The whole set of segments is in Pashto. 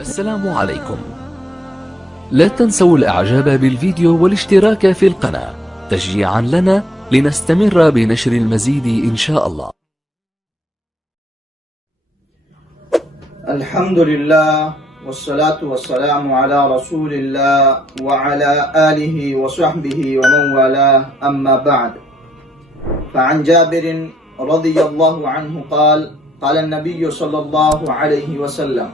السلام عليكم. لا تنسوا الإعجاب بالفيديو والاشتراك في القناة تشجيعا لنا لنستمر بنشر المزيد إن شاء الله. الحمد لله والصلاة والسلام على رسول الله وعلى آله وصحبه ومن والاه، أما بعد. فعن جابر رضي الله عنه قال: قال النبي صلى الله عليه وسلم: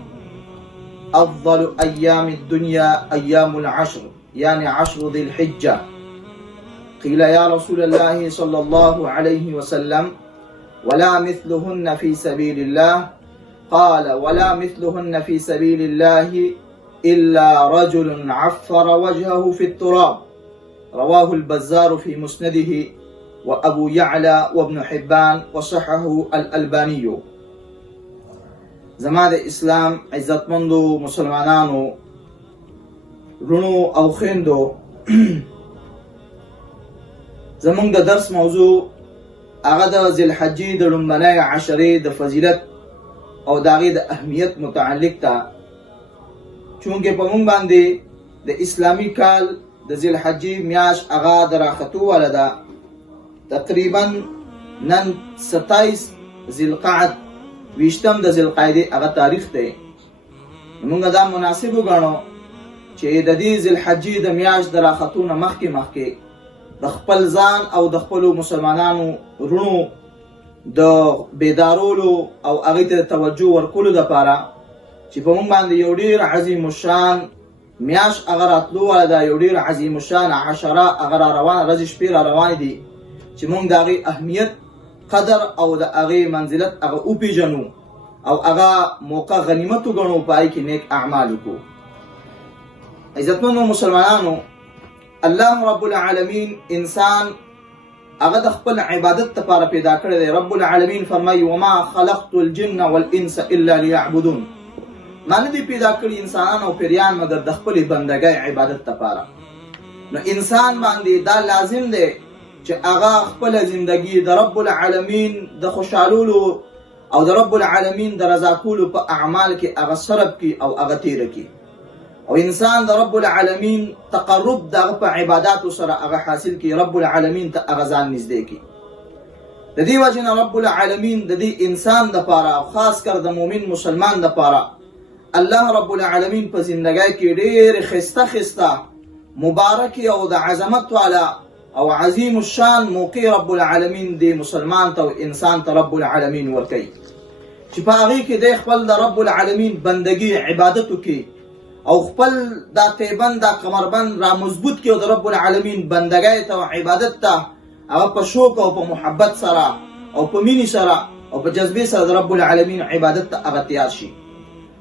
أفضل أيام الدنيا أيام العشر، يعني عشر ذي الحجة. قيل: يا رسول الله صلى الله عليه وسلم، ولا مثلهن في سبيل الله؟ قال: ولا مثلهن في سبيل الله إلا رجل عفر وجهه في التراب. رواه البزار في مسنده وأبو يعلى وابن حبان وصححه الألباني. زما د اسلام عزتمندو مسلمانانو رونو او خویندو، زمونږ د درس موضوع هغه د ذی الحجې د لومړنۍ عشرې د فضیلت او د هغې د اهمیت متعلق ته. چونکې په موږ باندې د اسلامي کال د ذی الحجې میاشت هغه د راختو واله ده. تقریبا نن 27 ذی القعد، 20 د ذی القعدې هغه تاریخ دی. موږ دا مناسب وګڼو چې د دې ذی الحجې د میاشت د راختو نه مخکې د خپل ځان او د خپلو مسلمانانو رونو د بیدارولو او هغې ته توجه ورکولو دپاره چې په موږ باندې یو ډېر عظیم الشان میاشت هغه راتلو واله ده، یو ډېر عظیم الشان عشره هغه را روانه، ورځې شپې را روانې دي چې موږ د هغې اهمیت، قدر او د هغې منزلت هغه وپېژنو او هغه موقع غنیمت وګڼو، په هغې کې نیک اعمال وکړو. عزتمنو مسلمانانو، الله رب العالمین انسان هغه د خپل عبادت لپاره پیدا کړی دی. رب العالمین فرمایي: وما خلقت الجن والانس الا لیعبدون. ما نه دي پیدا کړي انسانان او پیریان مګر د خپلې بندګۍ عبادت لپاره. نو انسان باندې دا لازم دی چې هغه خپل زندگی د رب العالمین د خوشحالولو او د رب العالمین د رضا کولو په اعمال کې هغه صرف کړي او هغه تیره کړي، او انسان د رب العالمین تقرب دغه په عباداتو سره هغه حاصل کړي، رب العالمین ته هغه ځان نږدې کړي. د دې وجې نه رب العالمین د دې انسان دپاره او خاص کر د مؤمن مسلمان دپاره الله رب العالمین په زندګۍ کې ډېرې ښایسته مبارکې او د عظمت والا او عظیم الشان موقع رب العالمین دی مسلمان ته او انسان ته رب العالمین ورکوي چې په هغې کې دی خپل د رب العالمین بندګي عبادت وکړي او خپل دا تیبند دا کمربند را مضبوط کړي او د رب العالمین بندګۍ ته او عبادت ته هغه په شوق او په محبت سره او په مینې سره او په جذبې سره د رب العالمین عبادت ته هغه تیار شي.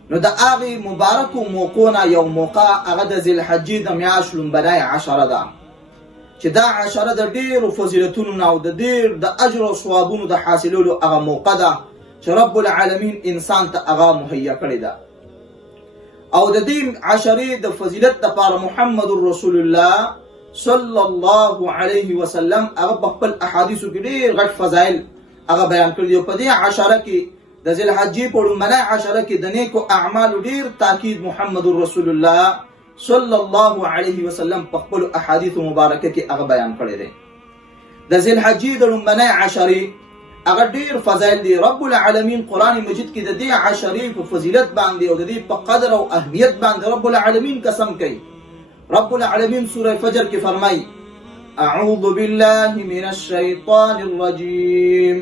نو د هغې مبارکو موقعو نه یو موقع هغه د ذی الحجې د میاشت لومړنۍ عشره ده چې دا عشره د ډېرو فضیلتونو نه او د ډېر د اجر او ثوابونو د حاصلولو هغه موقع ده چې رب العالمین انسان ته هغه مهیا کړې ده. او د دې عشرې د فضیلت دپاره محمد رسول الله صلی الله علیه وسلم هغه په خپل احادیثو کې ډېر غټ فضایل هغه بیان کړي دي. او په دې عشره کې د ذی الحجې په لومړنۍ عشره کې د نیکو اعمالو ډېر تاکید محمد رسول الله صلی الله علیه وسلم په خپلو احادیثو مبارکه کې هغه بیان کړی دی. د ذی الحجې د لومړنۍ عشرې هغه ډېر فضایل دي. رب العالمین قرآن مجید کې د دې عشرې په فضیلت باندې او د دې په قدر او اهمیت باندې رب العالمین قسم کوي. رب العالمین سوره فجر کې فرمایي: اعوذ بالله من الشیطان الرجیم،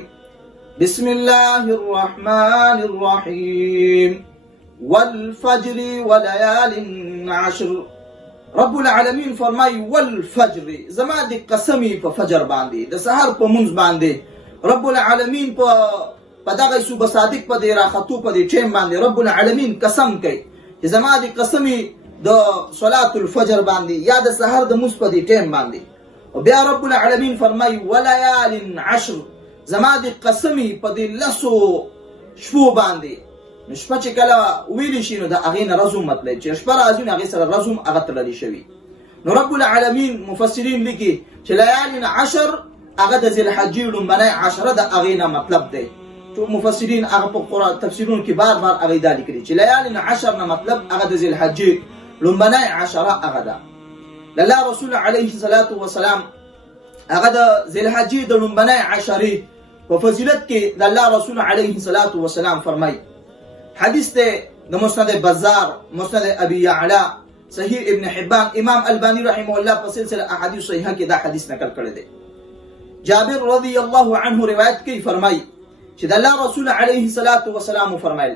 بسم الله الرحمن الرحیم، والفجر وليال عشر. رب العالمین فرمایي والفجر، زما د قسمی په فجر باندې، د سحر په منځ باندې رب العالمین په دغه صبح صادق په دې راختو په دې ټیم باندې رب العالمین قسم کوي چې زما د قسمی د صلات الفجر باندې یا د سحر د منځ په دې ټیم باندې. او بیا رب العالمین فرمایي وليال عشر، زما د قسمی په دې 10 شپو باندې. نو شپه چې کله ویلی شي نو د هغې نه رزم مطلب چې شپه راځي نو هغې سره رزم هغه تړلی شوي. نو رب العالمین مفسرین لیکي چې لیال عشر هغه د ذی الحجې لومړنۍ عشره د هغې نه مطلب دی. مفسرین هغه په قرآن تفسیرونو کې بار بار هغه دا لیکلي چې لیالین عشر نه مطلب هغه د ذی الحجې لومبنۍ عشره هغه ده. د الله رسول علیه الصلاة والسلام هغه د ذی الحجې د لومبنۍ عشرې په فضیلت کې د الله رسول علیه الصلاة والسلام فرمایي. حدیث ته د مسند بزار، مسند ابي يعلى، صحیح ابن حبان، امام البانی رحمه الله په سلسله احادیث صحیحه کې دا حدیث نقل کړی دی. جابر رضی الله عنه روایت کوي، فرمایي چې د الله رسول علیه الصلاة والسلام فرمایل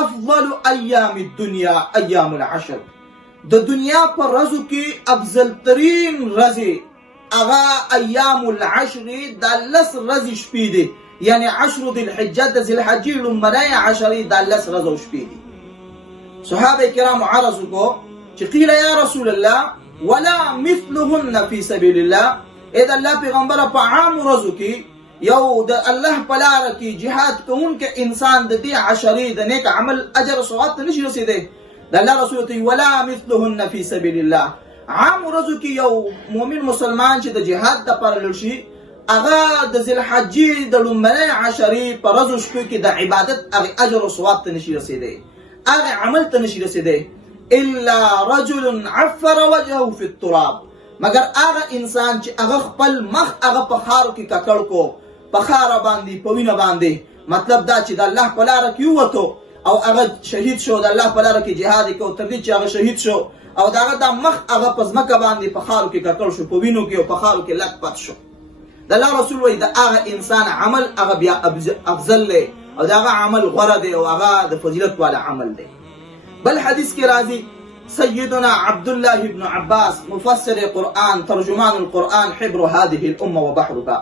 افضل ایام الدنیا ایام العشر، د دنیا پر ورځو کې افضل ترین ورځې هغه ایام العشر د 10 ورځې شپې دي، یعنی 10 ذی الحجه د ذی الحجې لومبنۍ عشرې د 10 ورځې شپې دي. صحابه کرام عرض وکړو چې قیل یا رسول الله ولا مثلهن فی سبیل الله، اې د الله پیغمبره په عام ورځو کې یو د الله په لاره کې جهاد کوونکی انسان د دې عشرې د نیک عمل اجر او ثواب ته نشي رسیدی. د الله رسول ته ولا مثلهن فی سبیل الله، عام ورځو کې یو مؤمن مسلمان چې د جهاد لپاره لاړ شي هغه د ذی الحجې د لومبنۍ عشرې په ورځو شپو کې د عبادت هغه اجر او ثواب ته نشي رسیدی، هغه عمل ته نشي رسیدی. الا رجل عفر وجهه في التراب، مگر هغه انسان چې هغه خپل مخ هغه په خارو کې ککړ کو، په خاره باندې په وینه باندې، مطلب دا چې د الله په لاره کې ووتو او هغه شهید شو، د الله په لاره کې جهاد وکړو تر دې چې هغه شهید شو او د هغه د مخ هغه په ځمکه باندې په خارو کې ککړ شو، په وینو کې او په خارو کې لت پت شو. د الله رسول وایي د هغه انسان عمل هغه بیا افضل دی او د هغه عمل غوره دی او هغه د فضیلت والا عمل دی. بل حدیث کې راځي سيدنا عبد الله بن عباس مفسر قرآن ترجمان القرآن حبر هذه الأمة وبحرها،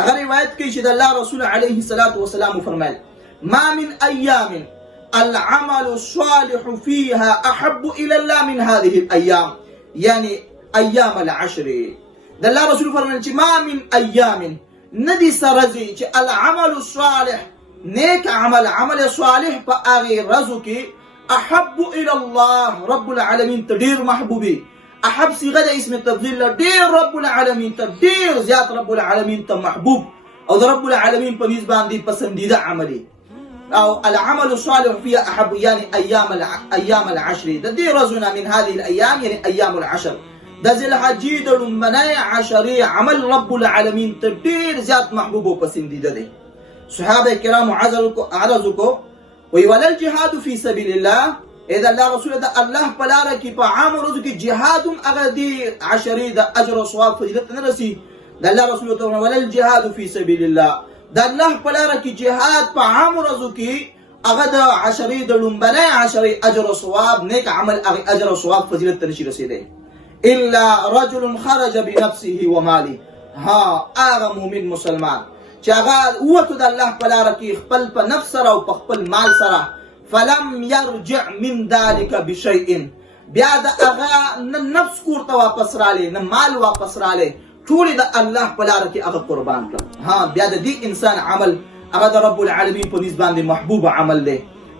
اگر روایت کوي چې د الله رسول علیه الصلاة والسلام فرمایل ما من أيام العمل الصالح فيها أحب إلى الله من هذه الأيام، يعني أيام العشر. د الله رسول فرمایل چې ما من أيام ندي سرزي چې العمل الصالح نیک عمل صالح په هغه ورځو کې احب الى الله رب العالمین ته ډیر محبوبي. احب صيغه د اسم تفضیل، ډیر رب العالمین ته ډیر زیات رب العالمین ته محبوب او د رب العالمین په نسبت باندې پسندیده عملي. او العمل الصالح فيها احب يعني ايام العشر، د دې ورځونه من هذه الايام يعني ايام العشر د ذی الحجې د لومبنۍ عشرې عمل رب العالمین ته ډیر زیات محبوب او پسندیده دی. صحابه کرام عرض کو وی ولل جهاد فی سبیل الله، اذا الله رسول د الله په لاره کې په عام ورځو کې جهاد هغه دی عشرې د اجر او ثواب فضیلت نه رسی. د الله رسول ته ولل جهاد فی سبیل الله، د الله په لاره کې جهاد په عام ورځو کې هغه د عشرې د لومبنۍ عشرې اجر او ثواب نیک عمل هغه اجر او ثواب فضیلت ته نشي رسیدی. الا رجل خرج بنفسه وماله، ها هغه مؤمن مسلمان چې هغه وته د الله په لاره کې خپل په نفس سره او په خپل مال سره فلم يرجع من ذلك بشيء، بیا د هغه نه نفس کور ته واپس رالی نه مال واپس رالی، ټول د الله په لاره کې هغه قربان کړ. ها بیا د دې انسان عمل هغه د رب العالمین په نسبت باندې محبوب عمل دی.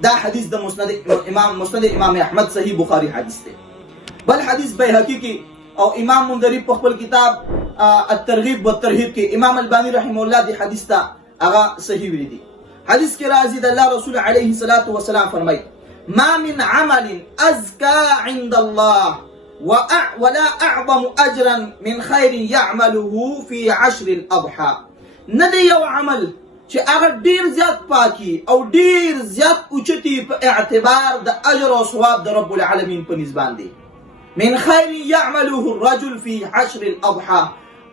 دا حدیث د مسند امام احمد صحیح بخاری حدیث دی. بل حدیث بیهقی کې او امام منذری په خپل کتاب الترغیب والترهیب کې امام البانی رحمه الله دی حدیث ته هغه صحیح ویلي دي. حدیث کې راځي د الله رسول علیه الصلاة والسلام فرمایي ما من عمل ازکى عند الله ولا اعظم اجرا من خير يعمله في عشر الاضحى، نه دی یو عمل چې هغه ډیر زیات پاکي او ډیر زیات اوچتي په اعتبار د اجر او ثواب د رب العالمین په نسبت باندې. من خير يعمله الرجل في عشر الاضحى،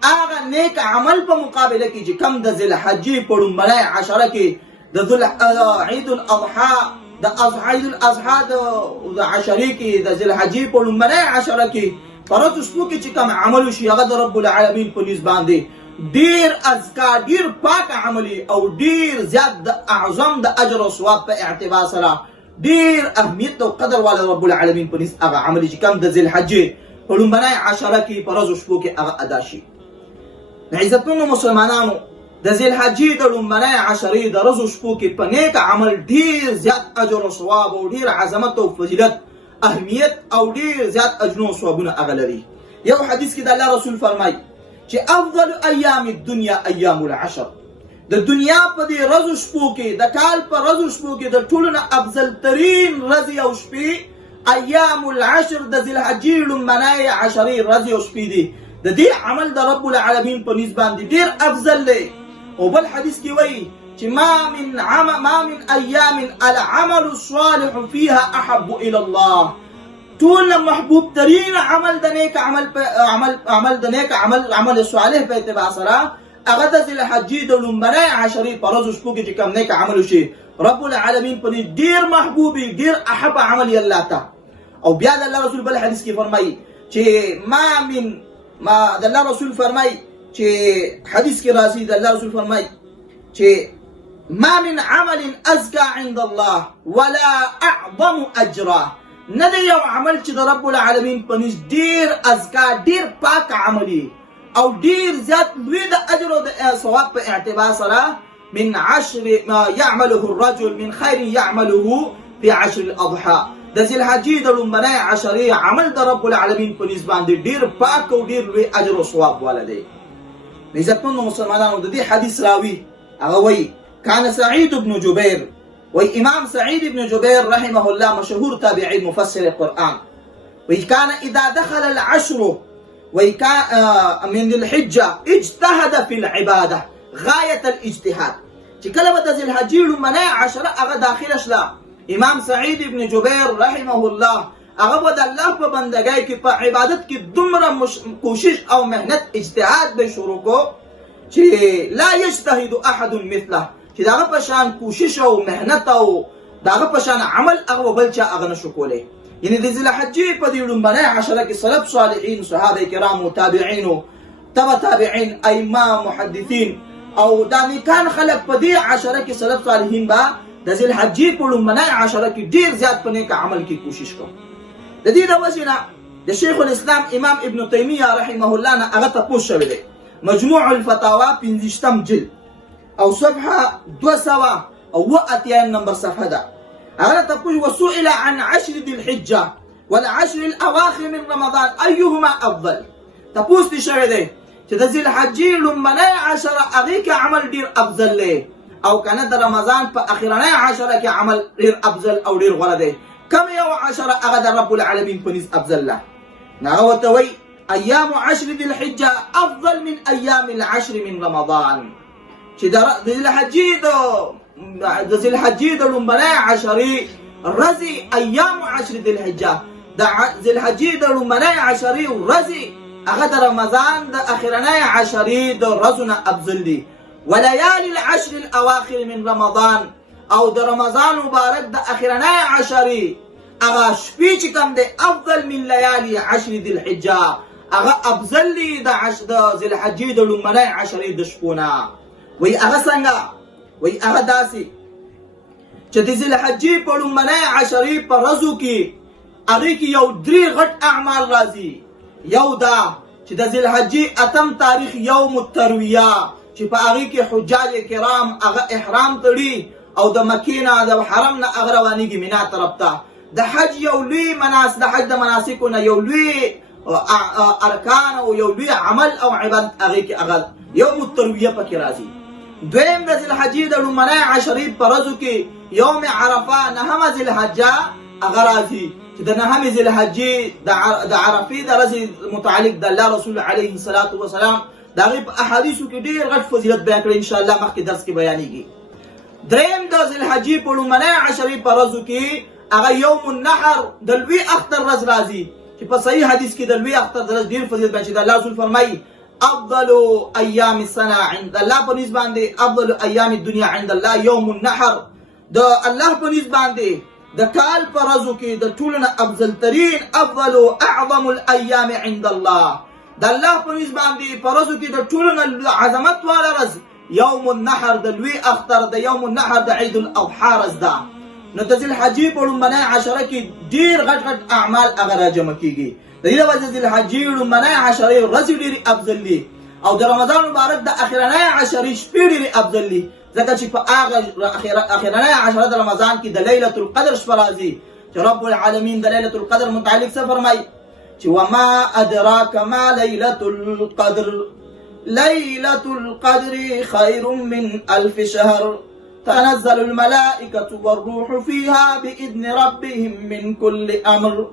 هغه نیک عمل په مقابله کې چې کم د ذی الحجې په لومبنۍ عشره کې د عید الاضحى د عید الاضحى د عشرې کې د ذی الحجې په لومبنۍ عشره کې فرض شپو کې چې کم عمل شي هغه د رب العالمین په نسبت باندې ډیر ازکا ډیر پاک عملي او ډیر زیات د اعظم د اجر او ثواب په اعتبار سره ډیر اهمیت او قدر والا رب العالمین په نسبت هغه عملي چې کم د ذی الحجې په لومبنۍ عشره کې فرض شپو کې هغه ادا شي. عزتمنو مسلمانانو، د ذی الحجې د لومبنۍ عشرې د ورځو شپو کې په نیک عمل ډیر زیات اجر او ثواب او ډیر عظمت او فضیلت اهمیت او ډیر زیات اجر او ثوابونه هغه لري. یو حدیث کې د الله رسول فرمایي چې افضل ایام الدنیا ایام العشر، د دنیا په دې ورځو شپو کې د کال په ورځو شپو کې د ټولو نه افضل ترین ورځې او شپې ایام العشر د ذی الحجې لومبنۍ عشرې ورځې او شپې دي. د دې عمل د رب العالمین په نسبت باندې ډیر افضل دی. او بل حدیث کې وایي چې ما من ایام العمل الصالح فيها احب الى الله. ټول محبوب ترین عمل د نیک عمل صالح په اتباع سره هغه د ذی الحجې د لومبنۍ عشرې په ورځو شپو کې چې کوم نیک عمل وشي رب العالمین په ډیر محبوبي ډیر احب عمل یې الله ته. او بیا د الله رسول بل حدیث کې فرمایي چې د الله رسول فرمایي چې حدیث کې راځي د الله رسول فرمایي چې ما من عمل ازكى عند الله ولا اعظم اجرا. نه دی یو عمل چې د رب العالمین په نس ډیر ازکا ډیر پاک عملي او ډیر زیات لوی د اجر او د ثواب په اعتبار سره من 10 ما يعمله الرجل من خير يعمله في 10 الاضحى. د ذی الحجې د لومبنۍ عشرې عمل د رب العالمین په نس باندې ډیر پاک او ډیر لوی اجر او ثواب ولري. عزتمنو مسلمانانو د دې حدیث راوي هغه وایي كان سعيد بن جبير وإمام سعيد بن جبير رحمه الله مشهور تابعي مفسر القرآن وكان إذا دخل العشر وكان من الحجة اجتهد في العبادة غاية الاجتهاد. چې کله به د ذی الحجې لومبنۍ عشره هغه داخله شله امام سعيد بن جبير رحمه الله هغه به د الله په بندګۍ کې په عبادت کې دومره کوشش او مهنت اجتهاد به شروع کو چې لا يجتهد احد مثله چې داغه په شان کوشش او مهنت او داغه په شان عمل هغه بل چا هغه نشو کولی. یعنی د ذی الحجې په دې لومبنۍ عشره کې سلف صالحین صحابه کرام او تابعین تبع تابعین ائمه محدثین او دا نیکان خلق په دې عشره کې سلف صالحین با د ذی الحجې په لومبنۍ عشره کې ډیر زیات په نیک عمل کې کوشش کوي. د دې د وجې نه د شیخ الاسلام امام ابن تیمیه رحمه الله نه هغه تپوس شوی دی. مجموع الفتاوا 15 جلد او صفحه 280 نمبر صفحه ده. هغه تپوس وسئل عن 10 ذي الحجه والعشر الاواخر من رمضان ايهما افضل. تپوس دي شوی دی چې د ذی الحجې لومبنۍ عشره هغې کې عمل ډیر افضل دی او کنه د رمضان په اخرنۍ عشره کې عمل ډیر افضل او ډیر غوره دی. كم یو عشره هغه د رب العالمین په نس افضل ده. هغه ورته وایي ايام 10 ذي الحجه افضل من ايام العشر من رمضان. چې د ذی الحجې د لومبنۍ عشرې ورځې ایام 10 ذي الحجه د ذی الحجې د لومبنۍ عشرې ورځې هغه د رمضان د اخرنۍ عشرې د ورځو نه افضل دي. وليالي العشر الاواخر من رمضان او د رمضان مبارک د اخرنۍ عشرې هغه شپې چې کوم دی افضل من ليالي 10 ذي الحجه هغه افضل دی د ذی الحجې د لومبنۍ عشرې د شپو نه. وایي هغه څنګه؟ وایي هغه داسې چې د ذی الحجې په لومبنۍ عشرې په ورځو کې هغې کې یو 3 غټ اعمال راځي. یو دا چې د ذی الحجې 8 تاریخ یوم الترویه چې په هغې کې حجاج کرام هغه احرام تړي او د مکې نه د حرم نه هغه روانېږي مینا طرف ته. د حج یو لوی د حج د مناسکو نه یو لوی ارکان او یو لوی عمل او عبادت هغې کې هغه یوم الترویه پکې راځي. دویم د ذی الحجې د لومبنۍ عشرې په ورځو کې یوم عرفه 9 ذی الحجه هغه راځي چې د 9 ذی الحجې د عرفې د ورځې متعلق د الله رسول علیه الصلاة والسلام د هغې په احادیثو کې ډېر غټ فضیلت بیان کړی انشاءالله مخکې درس کې بیانېږي. دریم د ذی الحجې په لومبنۍ عشرې په ورځو کې هغه یوم النحر د لوی اختر ورځ راځي چې په صحیح حدیث کې د لوی اختر د ورځ ډېر فضیلت بیان چې د الله رسول فرمایي افضل ایام السنه عند الله په نسبت باندې افضل ایام الدنيا عند الله یوم النحر. د الله په نسبت باندې د کال په ورځو کې د ټولو نه افضل ترین افضل اعظم الايام عند الله د الله په نسبت باندې په ورځو کې د ټولو نه عظمت والا ورځ یوم النحر د لوی اختر د یوم النحر د عید الاضحى ورځ ده. نو د ذی الحجې په لومبنۍ عشره کې ډېر غټ غټ اعمال هغه راجمع کېږي. د دې وجه ذی الحجې لومبنۍ عشرې ورځې ډېرې افضل دي او د رمضان مبارک د اخرنۍ عشرې شپې ډېرې افضل دي ځکه چې په هغه اخرنۍ عشره د رمضان کې د لیلة القدر شپه راځي چې رب العالمین د لیلة القدر متعلق څه فرمایي چې وما ادراک ما لیلة القدر ليلة القدر خير من 1000 شهر تنزل الملائكة والروح فيها بإذن ربهم من كل أمر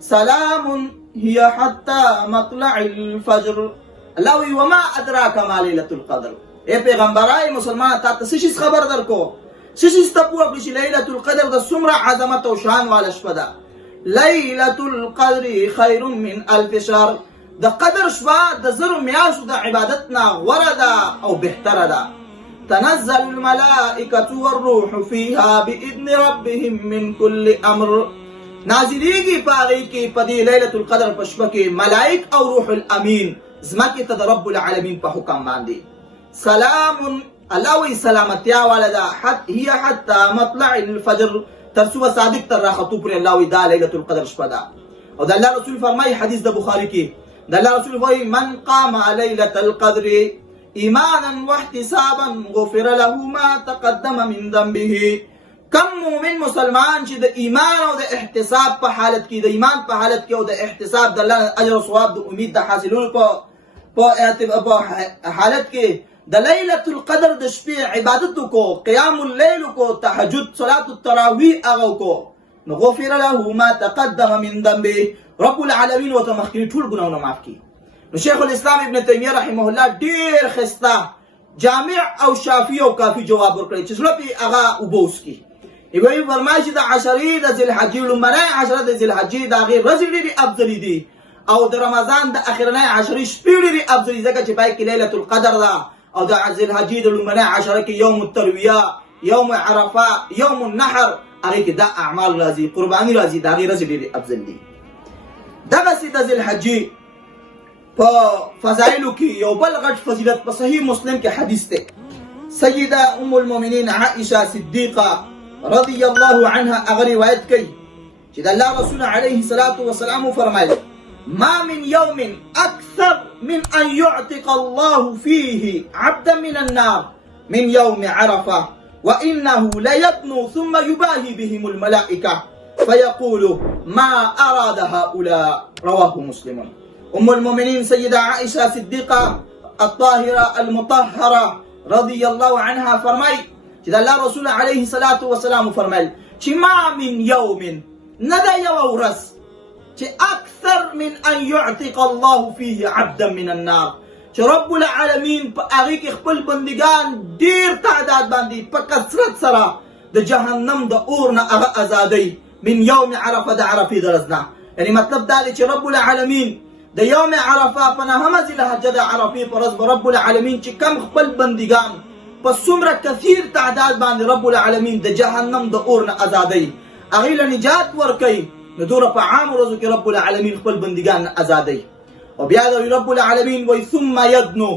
سلام هي حتى مطلع الفجر. الله وما أدراك ما ليلة القدر. اے پیغمبرای مسلمان تا تسشیس خبر در کو سشیس تپو اپلیش لیلة القدر دا سمرا عظمت و شان والا شپدا. لیلة القدر خیر من 1000 شهر. دا قدر شپا دا زر میاشو دا عبادتنا وردا او بہتر دا. تنزل الملائكة والروح فيها بإذن ربهم من كل أمر. نازلیگی پاگئی کی پدی لیلة القدر پشپکی ملائک او روح الامین زمکی تد رب العالمین پا حکم باندی. سلام اللہوی سلامتیا والدا هي حتى مطلع الفجر ترسوه صادق تر راخطو پر اللہوی دا لیلة القدر شپدا. او دا اللہ رسول فرمائی حدیث دا بخاری کی دا اللہ رسول فرمائی من قام لیلة القدر ایمانا واحتسابا غفر له ما تقدم من ذنبه. کم مومن مسلمان چې د ایمان او د احتساب په حالت کې د ایمان په حالت کې او د احتساب د الله اجر او ثواب د امید د حاصلولو په حالت کې د لیلة القدر د شپې عبادت کو قیام اللیل کو تهجد صلات التراویح هغه کو نو غفر له ما تقدم من ذنبه رب العالمین وته مخکې ټول ګناونه معاف کړي. نو شیخ الاسلام ابن تیمیه رحمه الله ډیر خسته جامع او شافی او کافی جواب ورکړي چې زړه په هغه وبوس کی. ایوی فرمایي چې د عشرې د ذل حجې لومړنۍ عشره د ذل حجې د هغې ورځې ډېرې افضلې دي او د رمضان د اخرنۍ عشرې شپې ډېرې افضلې ځکه چې پای کې لیلة القدر ده او د ذل حجې د لومړنۍ عشره کې یوم الترویه یوم عرفه یوم النحر هغې کې دا اعمال راځي قرباني راځي د هغې ورځې ډېرې افضل دي. دغسې د ذل حجې په فضایلو کې یو بل غټ فضیلت په صحیح مسلم کې حدیث دی. سیده ام المؤمنین عائشه صدیقه رضی الله عنها اگر روایت کی چې د الله رسول علیه الصلاة والسلام فرمایل ما من يوم اكثر من ان يعتق الله فيه عبدا من النار من يوم عرفه وانه ليبنو ثم يباهي بهم الملائكه فيقول ما اراد هؤلاء رواه مسلم. ام المؤمنين سيدة عائشه صدیقه الطاهره المطهره رضی الله عنها فرمای چې د الله رسول علیه الصلاة والسلام فرمایل چې ما من یوم نه ده یوه ورځ چې اکثر من ان یعتق الله فيه عبدا من النار چې رب العالمین په هغې کې خپل بندګان ډېر تعداد باندې په کثرت سره د جهنم د اور نه هغه ازادوي من یوم عرفه د عرفې د ورځ نه. یعنې مطلب دا دی چې رب العالمین د یوم عرفه په نهمه ذیلحجه د عرفې په ورځ به رب العالمین چې کم خپل بندګان په څومره کثیر تعداد باندې رب العالمین د جهنم د اور نه ازادوي هغې له نجات ورکوي نو دومره په عامو ورځو کې رب العالمین خپل بندګان نه ازادوي. او بیا د رب العالمین وایي ثم یدنو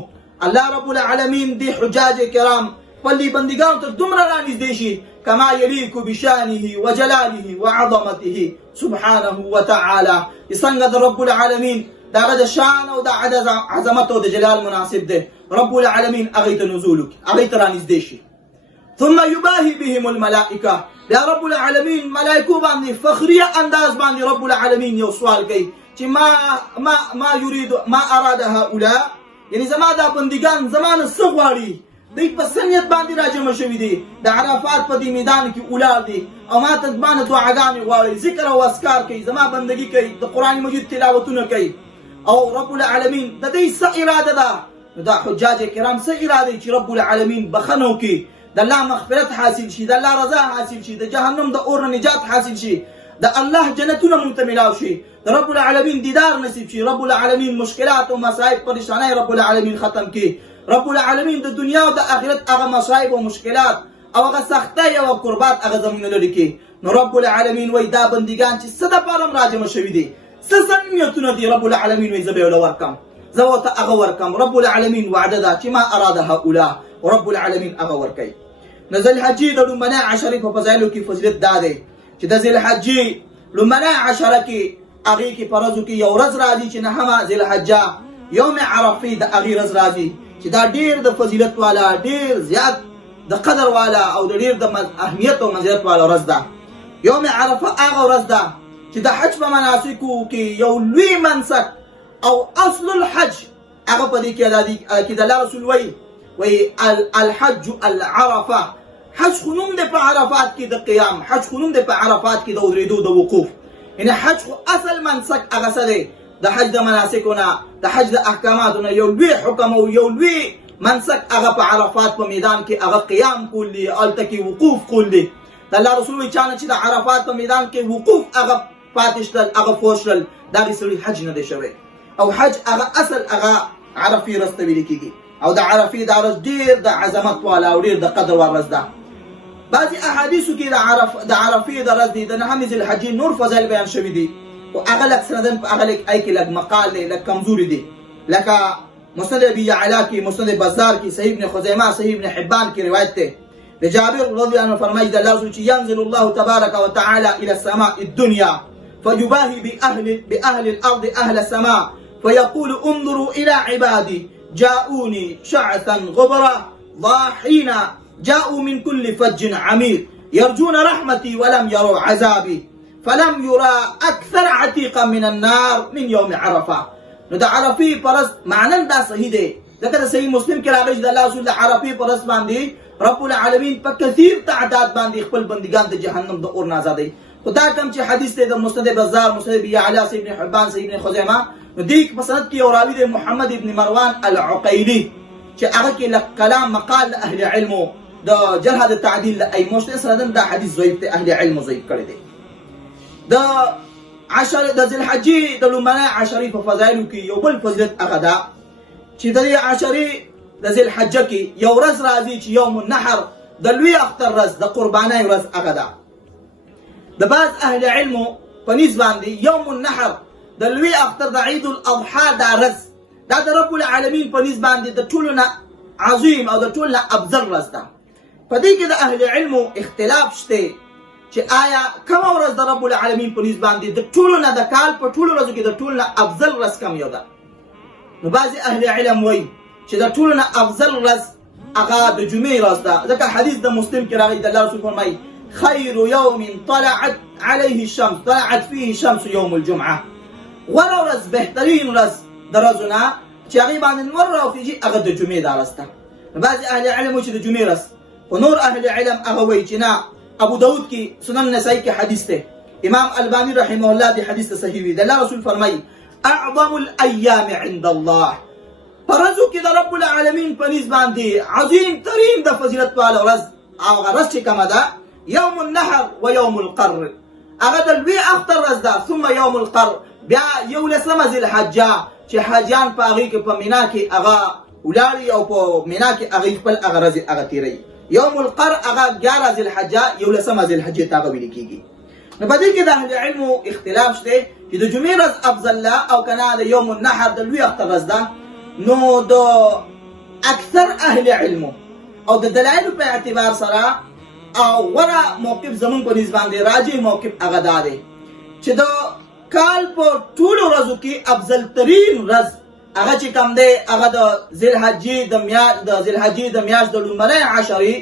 الله رب العالمین دې حجاج کرام خپل بندګانو ته دومره رانږدې شي کما یلیک بشانه وجلاله وعظمته سبحانه وتعالى څنګه د رب العالمین د هغه د شان او د عظمت او د جلال مناسب دی رب العالمین هغې ته نزول وکړي هغې ته رانږدې شي. ثم یباهي بهم الملائکه بیا رب العالمین ملائکو باندې فخریه انداز باندې رب العالمین یو سوال کوي چې ما یرید ما اراد هؤلاء یعنی زما دا بندګان زما نه څه غواړي دوی په څه نیت باندې راجمع شوي دي د عرفات په دې میدان کې ولاړ دي او ما ته زما نه دعاګانې غواړي ذکر او اذکار کوي زما بندګي کوي د قرآن مجید تلاوتونه کوي او رب العالمین د دې څه اراده ده نو دا حجاج کرام څه اراده چې رب العالمین بخنه وکړي د الله مغفرت حاصل شي د الله رضا حاصل شي د جهنم د اور نجات حاصل شي د الله جنتونه مونږ ته ملاو شي د رب العالمین دیدار نصیب شي رب العالمین مشکلات او مصائب پریشانۍ رب العالمین ختم کړي رب العالمین د دنیا او د آخرت هغه مصائب او مشکلات او هغه سختۍ او قربات هغه زمونږ لرې کړي. نو رب العالمین وایي دا بندګان چې څه دپاره راجمع شوي دي څه سم نیتونه دي رب العالمین وایي زه به یې ورله ورکړم زه ورته هغه ورکړم. رب العالمین وعده ده چې ما اراده هؤلاء رب العالمین هغه ورکوي. نو ذوالحجې د لومړنۍ عشرې په فضایلو کې فضیلت دا دی چې د ذوالحجې لومړنۍ عشره کې هغې کې په ورځو کې یو ورځ راځي چې نهمه ذوالحجه یوم عرفې د هغې ورځ راځي چې دا ډېر د فضیلت والا ډېر زیات د قدر والا او د ډېر د اهمیت او منزلت والا ورځ ده. یوم عرفه هغه ورځ ده چې د حج په مناسکو کې یو لوی منسک او اصل الحج هغه په دې کې د الله رسول وایي الحج العرفه، حج خو نوم دی په عرفات کې د قیام، حج خو نوم دی په عرفات کې د ودرېدو د وقوف. یعنې حج خو اصل منسک هغه څه دی د حج د مناسکو نه، د حج د احکاماتو نه یو لوی حکم او یو لوی منسک هغه په عرفات په میدان کې هغه قیام کول دي، هلته کې وقوف کول دي. د الله رسول وایي چا نه چې د عرفات په میدان کې وقوف هغه پاتې شتل، هغه فوت شتل، د هغې سړي حج نه دی شوی. او حج هغه اصل هغه عرفې ورځ ته ویل کېږي. او د عرفې دا ورځ ډېر د عظمت والا او ډېر د قدر والا ورځ ده. بعضې احادیثو کې د عرفې د ورځ دي د 9 ذی الحجې نور فضایل بیان شوي دي، خو هغه لږ سندن په هغه کې لږ مقال دی، لږ کمزوري دي. لکه مسند ابي يعلى کې، مسند بزار کې، صحیح ابن خزیمه، صحیح ابن حبان کې روایت دی. د جابر رضی الله عنه فرمایي د الله رسول چې ينزل الله تبارك وتعالى الى السماء الدنيا فيباهي باهل الارض اهل السماء فيقول انظروا الى عبادي جاءوني شعثا غبرا ضاحين جاءوا من كل فج عميق يرجون رحمتي ولم يروا عذابي فلم يرى اكثر عتيقا من النار من يوم عرفه. نو د عرفې پرست معنن دا صحیح دی، ځکه د صحیح مسلم کې راغلی د الله رسول د عرفې پرست باندې رب العالمین په کثیر تعداد باندې خپل بندگان د جهنم د اور نه آزادوي. خو دا کوم چې حدیث دی د مسند بزار، مسند ابي يعلى، صحیح ابن حبان، صحیح ابن خزیمه، نو دې په سند کې یو راوي دی محمد ابن مروان العقیلی چې هغه کې لږ کلام مقال د اهل علمو د جرح د تعدیل د ائمو شته، سندن دا حدیث ضعیف دی، اهل علمو ضعیف کړی دی. د ذی الحجې د لومړنۍ عشرې په فضایلو کې یو بل فضیلت هغه ده چې د دې عشرې د ذی الحجه کې یو ورځ راځي چې یوم النحر د لوی اختر ورځ د قربانۍ ورځ هغه ده. د بعض اهل علمو په نسبت باندې یوم النحر د لوی اختر د عید الاضحى دا ورځ دا د رب العالمین په نسبت باندې د ټولو نه عظیم او د ټولو نه افضل ورځ ده. په دې کې د اهل علمو اختلاف شته چې آیا کومه ورځ د رب العالمین په نسبت باندې د ټولو نه د کال په ټولو ورځو کې د ټولو نه افضل ورځ کوم یو ده. نو بعضې اهل علم وایي چې د ټولو نه افضل ورځ هغه د جمعې ورځ ده، ځکه حدیث د مسلم کې راغلی د الله رسول فرمایي خیر یوم طلعت علیه الشمس طلعت فیه شمس یوم الجمعه، غوره ورځ بهترین ورځ د ورځو نه چې هغې باندې نور راوخیږي هغه د جمعې دا ورځ ده. نو بعضې اهل علم وایي چې د جمعې ورځ، خو نور اهل علم هغه وایي چې نه، ابو داود کی سنن نسائی کی حدیث تے، امام البانی رحمه اللہ دی حدیث صحیح ہوئی، اللہ رسول فرمائی اعظم الایام عند اللہ، فرزو کی دا رب العالمین پنیز باندی عظیم ترین دا فضیلت والا رز آغا رز چی کم دا یوم النحر و یوم القر، اغا دا لوی اختر رز دا، ثم یوم القر بیا یولسم ذی الحجہ چی حجان پا اغی که پا منا کی اغا اولاری او پا منا کی اغی پل اغا رز اغا تیرئی. یوم القر اغا 11 ذی الحجہ یولسم ذی الحجہ تا ویل کیږي. نو په دې کې د اهل علمو اختلاف شته چې د جمعې ورځ افضل لا او کنه د یوم النحر د لوی اختر ورځ ده. نو د اکثر اهل علمو او د دلایل په اعتبار سره او ورا موقف زمون په نسبت باندې راجع موقف هغه ده چې د کال په ټولو ورځو کې افضل ترین ورځ هغه چې کوم دی هغه د ذی الحجې د میاشت د لومړۍ عشرې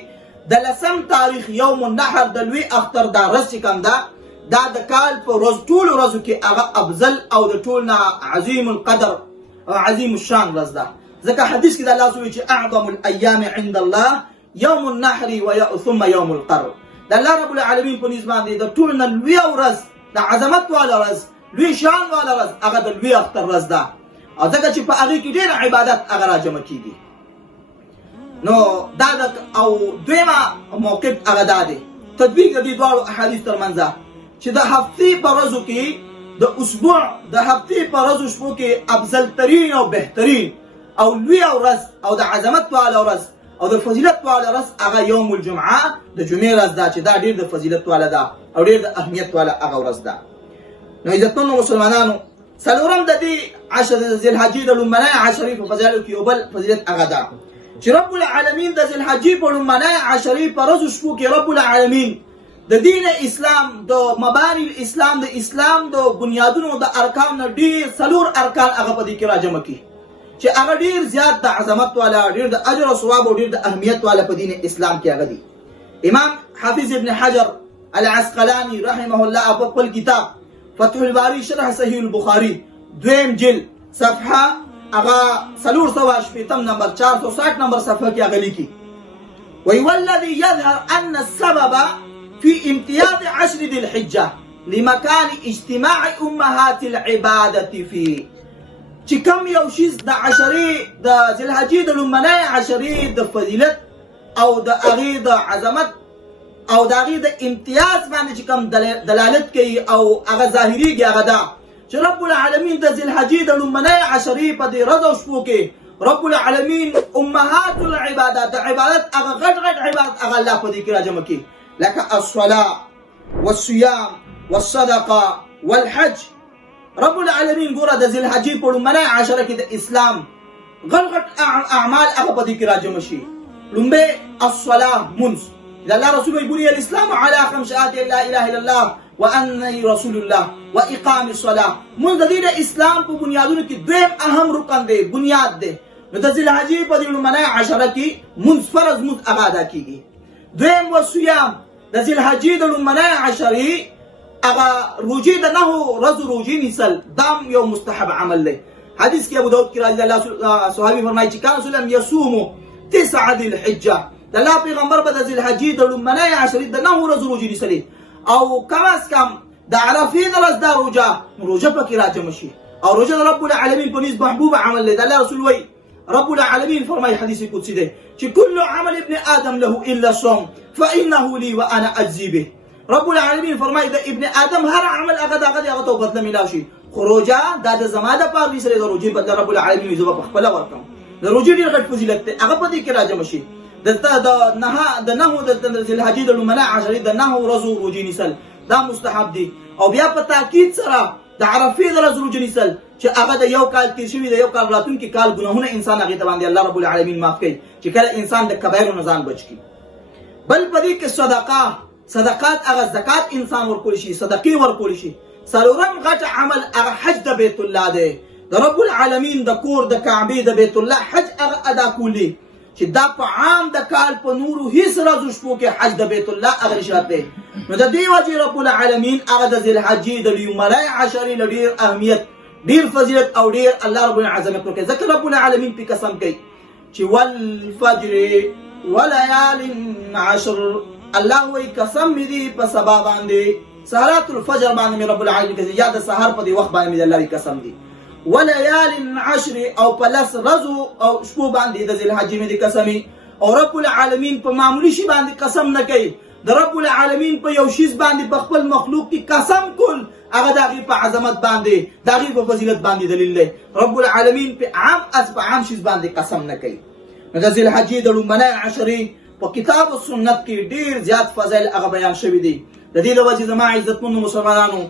د 10 تاریخ یوم النحر د لوی اختر دا ورځ چې کوم ده دا د کال په ټولو ورځو کې هغه افضل او د ټولو نه عظیم القدر او عظیم الشان ورځ ده. ځکه حدیث کې د الله سوی چې اعظم الایام عند الله یوم النحر ثم یوم القر، د الله رب العالمین په نسبت باندې د ټولو نه لوی ورځ، د عظمت والا ورځ، لوی شان والا ورځ هغه د لوی اختر ورځ ده، او ځکه چې په هغې کې ډېر عبادت هغه راجمع کېږي. نو دا او دویمه موقف هغه دا دی تطبیق د دې دواړو احادیث تر منځ چې د هفتې په ورځو کې د اسبوع د هفتې په ورځو شپو کې افضل ترین او بهترین او لوی ورځ او د عظمت والا ورځ او د فضیلت والا ورځ هغه یوم الجمعه د جمعې ورځ ده چې دا ډېر د فضیلت والا ده او ډېر د اهمیت والا هغه ورځ ده. نو عزتمنو مسلمانانو، څلورم د دې ذی الحجې د لومړنۍ عشرې په فضایلو کې یو بل فضیلت هغه ده چې رب العالمین د ذی الحجې په لومړنۍ عشرې په ورځو شپو کې رب العالمین د دین اسلام د مبانی الاسلام د اسلام د بنیادونو د ارکان نه ډېر 4 ارکان هغه په دې کې راجمع کړي چې هغه ډېر زیات د عظمت والا، ډېر د اجر او ثواب او ډېر د اهمیت والا په دین اسلام کې هغه دي. امام حافظ ابن حجر العسقلانی رحمه الله په خپل کتاب فتح الباری شرح صحیح البخاری 2 جلد صفحه هغه 480 نمبر 460 نمبر صفحه کې هغه لیکي والذي يظهر أن السبب في امتياز 10 ذي الحجة لمكان اجتماع أمهات العبادة فيه چې کوم یو شیز د عشرې د ذی الحجې د لومړنۍ عشرې د فضیلت او د هغې د عظمت او د هغې د امتیاز باندې چې کوم دلالت کوي او هغه ظاهریږي هغه ده چې رب العالمین د ذی الحجې د لومړنۍ عشرې په دې ورځو او شپو کې رب العالمین امهات العبادات عبادت هغه غټ غټ عبادت هغه الله په دې کې راجمع کړي لکه الصلاة والصيام والصدقه والحج رب العالمین ګوره د ذی الحجې په لومړنۍ عشره کې د اسلام غټ غټ اعمال هغه په دې کې راجمع شي لومبه الصلاه منز اذا الله رسول بني الاسلام على 5 شهادات لا اله الا الله واني رسول الله واقام الصلاه منز د اسلام په بنیادونو کې دویم اهم رکن دی بنیاد دی نو د ذی الحجې په لومړنۍ عشره کې منز فرض منز ادا کیږي دویم وصيام د ذی الحجې د لومړنۍ عشره اغا روجي د نه ورځو روجي نیسل دام یو مستحب عمل دی حدیث کې ابو داود کې راځي الله صحابي فرمایي چې کان رسول الله يصوم 9 ذي الحجه د الله پیغمبر په د ذی الحجې د لومړنۍ عشرې د نه ورځو روجي نیسلې او کم از کم د عرفې د ورځ دا روجه پکې راجمع شي او روجه د رب العالمین په نسبت محبوب عمل دی د الله رسول وایي رب العالمین فرمایي حدیث قدسی دی چې كل عمل ابن ادم له الا الصوم فانه لي وانا اجزي به رب العالمین فرمایي د ابن ادم هر عمل هغه ته بدله ملاوي شي خروجه د زما د پاره سره د روجي بدله رب العالمین زو په خپل ورکم د روجي ډیر غټ فضیلت ته هغه پدې کې راځم شي د نه د ذی الحجې د لومړنۍ عشرې د نه ورځو روجي نیسل دا مستحب دي او بیا په تاکید سره د عرفې د ورځې روجي نیسل چې هغه د یو کال تیر شوي د یو کال راتلونکي کال ګناهونه انسان هغې ته باندې الله رب العالمین معاف کوي چې کله انسان د کبایرو نه ځان بچ کړي بل په دې کې صدقات هغه زکات انسان ورکول شي صدقې ورکول شي څلورم غټ عمل هغه حج د بیت الله دی د رب العالمین د کور د کعبې د بیت الله حج هغه ادا کولی چې دا په عام د کال په نورو هیڅ ورځو شپو کې حج د بیت الله هغه نشات دی نو د دې وجې رب العالمین هغه د ذی الحجې د لومړنۍ عشرې له ډېر اهمیت ډېر فضیلت او ډېر الله رب العالمین عظمت ورکوي ځکه رب العالمین پې قسم کوي چې والفجر وليال عشر الله وی قسم می دی په سبا باندې صلات الفجر باندې می رب العالمین کې یا د سحر په دی وخت باندې می الله وی قسم دی وليال عشر او پلس رزو او شپو باندې د ذی الحجې می دی قسمی او رب العالمین په معمولی شی باندې قسم نه کوي د رب العالمین په یو شیز باندې په خپل مخلوق کې قسم کول هغه دغه په عظمت باندې دغه په فضیلت باندې دلیل دی رب العالمین په عام شیز باندې قسم نه کوي د ذی الحجې د لومړنۍ عشرې په کتاب او سنت کې ډیر زیات فضایل هغه بیان شوی دي د دې له وجې زما عزتمنو مسلمانانو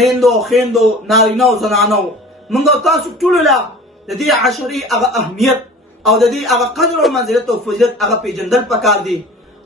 میندو خویندو نارینه او زنانو موږ تاسو ټول له د دې عشرې هغه اهمیت او د دې هغه قدر او منزلت او فضیلت هغه پیژندل پکار دي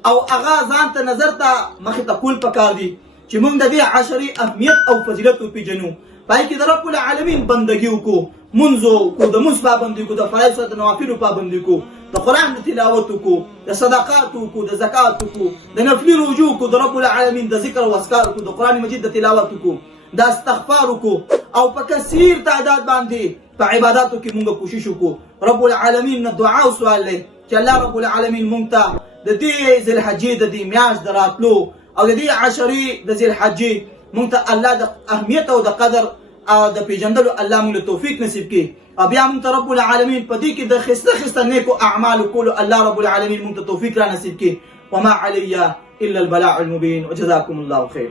او هغه ځان ته نظر ته مخې ته کول پکار دي چې موږ د دې عشرې اهمیت او فضیلت وپیژنو پای کې د رب العالمین بندګي وکړو منځو کو د مص پابندي کو د فرایض او نوافل پابندي کو د قران تلاوت کو د صدقات کو د زکات کو د نفل رجوع کو د رب العالمین د ذکر او اذکار کو د قران مجید د تلاوت کو د استغفار کو او په کثیر تعداد باندې په عبادتو کې موږ کوشش وکړو رب العالمین نه دعا او سوال لري چې الله رب العالمین موږ ته د دې ذی الحجې د دې میاشت دراتلو او د دې عشرې د ذی الحجې موږ ته الله د اهمیت او د قدر او د پیژندلو الله موږ توفیق نصیب کړي او بیا موږ ته رب العالمین په دې کې د خسته نیکو اعمال کولو الله رب العالمین موږ ته توفیق را نصیب کړي وما علی الا البلاغ المبین وجزاکم الله خیر